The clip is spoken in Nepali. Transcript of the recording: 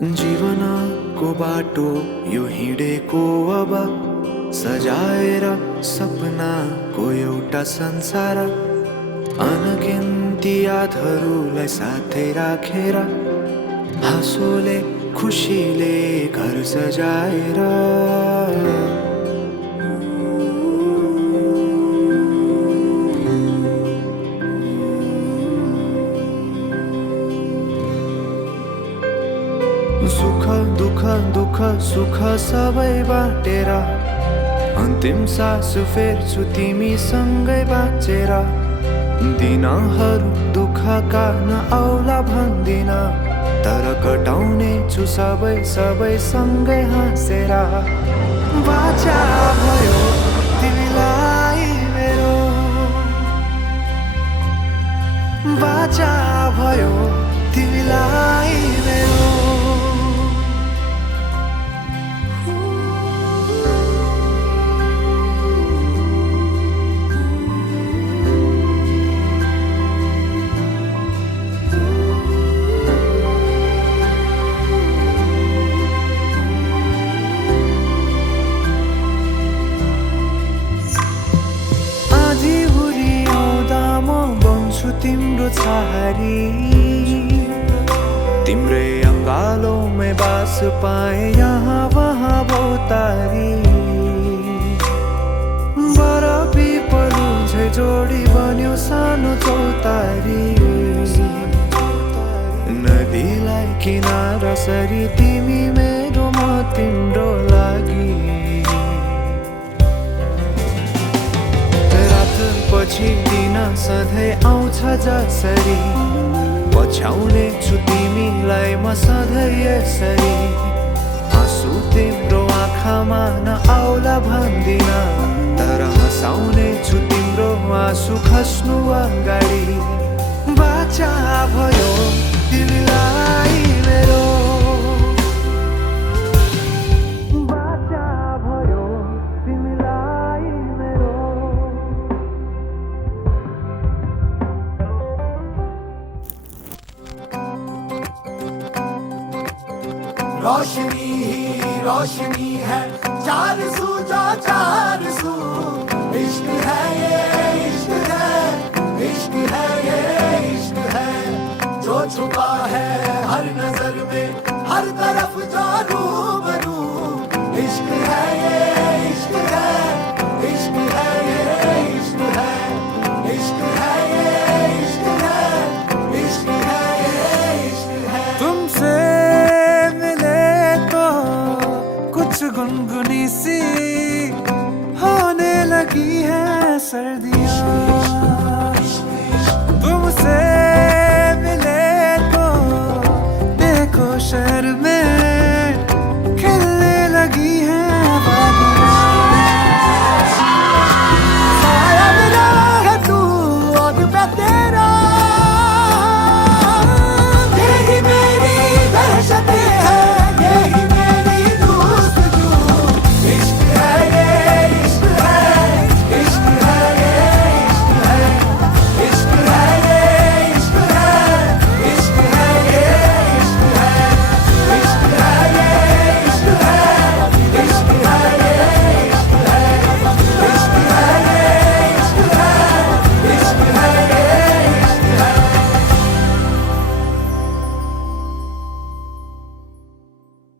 जीवनको बाटो यो हिँडेको अब सजाएर सपनाको एउटा संसार अनगिन्ती यादहरूलाई साथै राखेर हाँसोले खुसीले घर सजाएर सुख दुःख दुःख सुख सबै बाटेर अन्तिम सास फेर्छु तिमीसँगै बाँचेर दिनहरू दुःखका नआउला भन्दिन तर कटाउने छु सबै सबै सँगै हाँसेर बाचा भयो तिमीलाई मेरो बाचा भयो तिमीलाई मेरो तिम्रो छहारी तिम्रै अङ्गालोमै बास पाए यहाँ वहाँ भौतारी बर पिपलु झै जोडी बन्यो सानो चौतारी नदीलाई किनारा सरी तिमी मेरो म तिम्रो लागि पछि दिन सधैँ आउँछ जसरी पछ्याउने छु तिमीलाई म सधैँ यसरी आँसु तिम्रो आँखामा नआउला भन्दिन तर हँसाउने छु तिम्रो आँसु खस्नु अगाडि बाचा भयो तिमीलाई मेरो रोशनी ही रोशनी है चार सू जो चार सू इश्क है ये इश्क है इश्क है ये इश्क है जो छुपा है हर नजर में हर तरफ जो रूब